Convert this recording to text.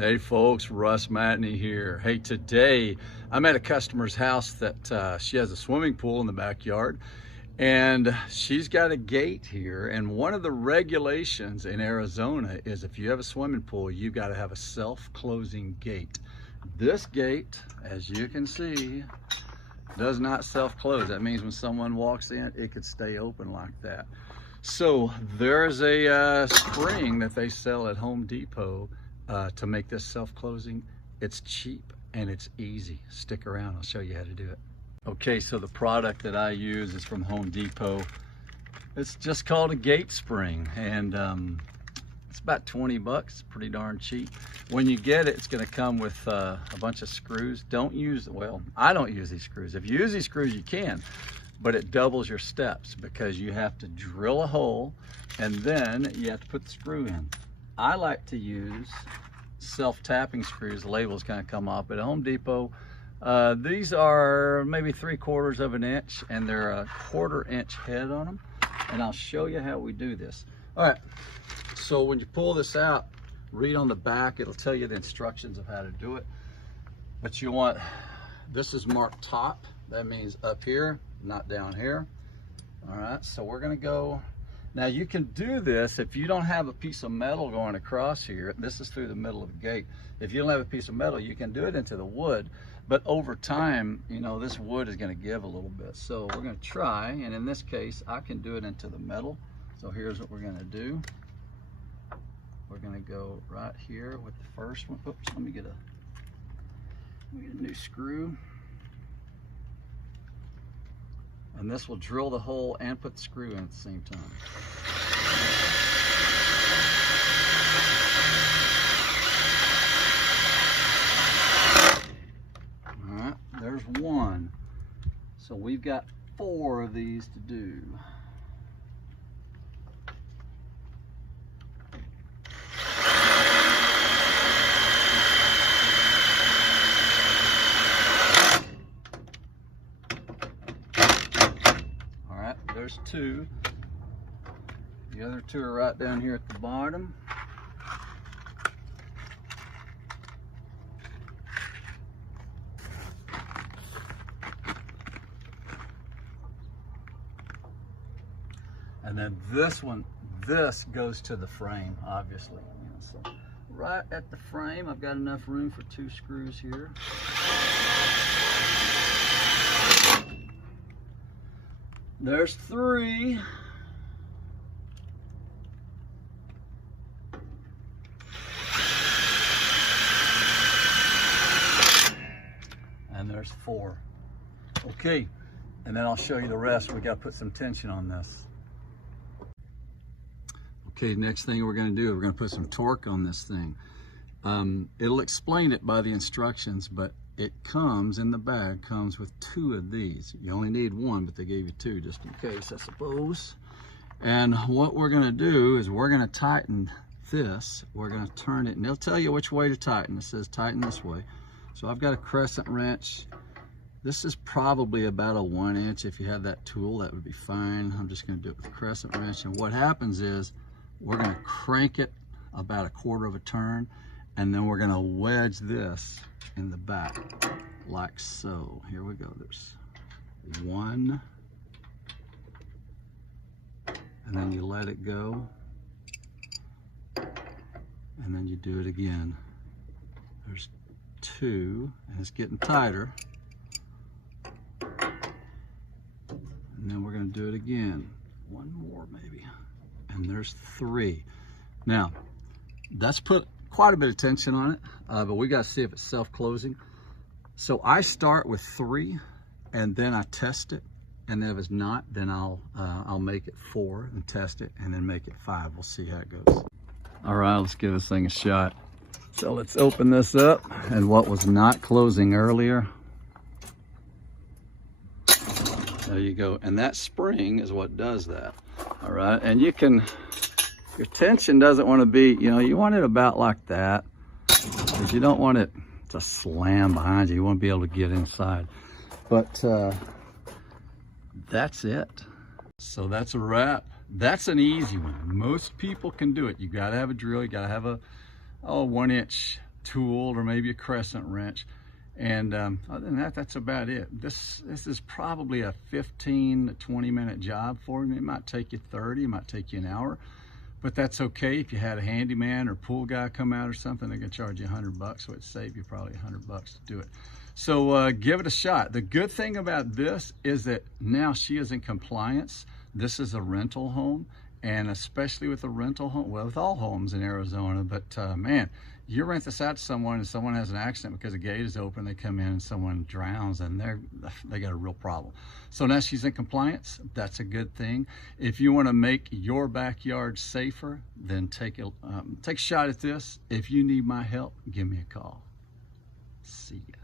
Hey folks, Russ Matney here. Hey, today I'm at a customer's house that she has a swimming pool in the backyard, and she's got a gate here. And one of the regulations in Arizona is if you have a swimming pool, you got to have a self-closing gate. This gate, as you can see, does not self-close. That means when someone walks in, it could stay open like that. So there's a spring that they sell at Home Depot to make this self-closing. It's cheap and it's easy. Stick around, I'll show you how to do it. Okay, so the product that I use is from Home Depot. It's just called a gate spring, and it's about 20 bucks, pretty darn cheap. When you get it, it's gonna come with a bunch of screws. Don't use, well, I don't use these screws. If you use these screws, you can, but it doubles your steps because you have to drill a hole and then you have to put the screw in. I like to use self-tapping screws. The label's kind of come off, but at Home Depot, these are maybe 3/4 of an inch, and they're a 1/4 inch head on them. And I'll show you how we do this. All right, so when you pull this out, read on the back, it'll tell you the instructions of how to do it. But you want, this is marked top. That means up here, not down here. All right, so we're gonna go. Now you can do this if you don't have a piece of metal going across here. This is through the middle of the gate. If you don't have a piece of metal, you can do it into the wood, but over time, you know, this wood is gonna give a little bit. So we're gonna try, and in this case, I can do it into the metal. So here's what we're gonna do. We're gonna go right here with the first one. Oops, let me get a new screw. And this will drill the hole and put the screw in at the same time. All right, there's one. So we've got 4 of these to do. There's 2. The other 2 are right down here at the bottom. And then this one, this goes to the frame, obviously. So right at the frame, I've got enough room for 2 screws here. There's 3. And there's 4. Okay, and then I'll show you the rest. We got to put some tension on this. Okay, next thing we're going to do, we're going to put some torque on this thing. It'll explain it by the instructions, but it comes in the bag, comes with 2 of these. You only need 1, but they gave you 2 just in case, I suppose. And what we're gonna do is we're gonna tighten this. We're gonna turn it, and they'll tell you which way to tighten. It says tighten this way. So I've got a crescent wrench. This is probably about a 1 inch. If you have that tool, that would be fine. I'm just gonna do it with a crescent wrench. And what happens is we're gonna crank it about a 1/4 of a turn, and then we're gonna wedge this in the back like so. Here we go. There's 1, and then you let it go, and then you do it again. There's 2, and it's getting tighter, and then we're going to do it again. 1 more maybe, and there's 3. Now that's put quite a bit of tension on it, but we got to see if it's self-closing. So I start with 3, and then I test it, and if it's not, then I'll make it 4 and test it, and then make it 5. We'll see how it goes. All right, let's give this thing a shot. So let's open this up, and what was not closing earlier, there you go. And that spring is what does that. All right, and you can, your tension doesn't want to be, you know, you want it about like that, because you don't want it to slam behind you. You want to be able to get inside. But that's it. So that's a wrap. That's an easy one. Most people can do it. You got to have a drill. You got to have a 1 inch tool or maybe a crescent wrench. And other than that, that's about it. This is probably a 15 to 20 minute job for you. It might take you 30, it might take you an hour, but that's okay. If you had a handyman or pool guy come out or something, they're gonna charge you $100, so it'd save you probably $100 to do it. So give it a shot. The good thing about this is that now she is in compliance. This is a rental home, and especially with a rental home, well, with all homes in Arizona, but man, you rent this out to someone and someone has an accident because the gate is open, they come in and someone drowns, and they got a real problem. So now she's in compliance. That's a good thing. If you want to make your backyard safer, then take a shot at this. If you need my help, give me a call. See ya.